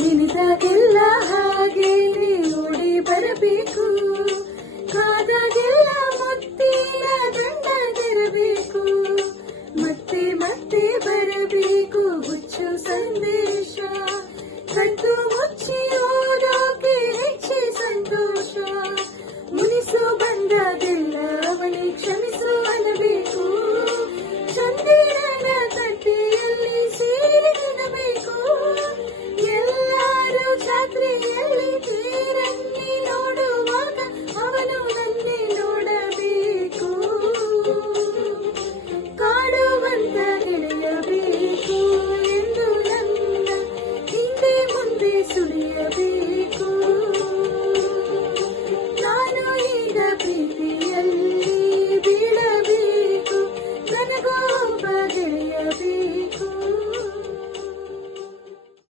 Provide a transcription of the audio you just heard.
ನಿನದಾಗಿಲ್ಲ ಹಾಗೆ ಓಡಿ ಬರಬೇಕು.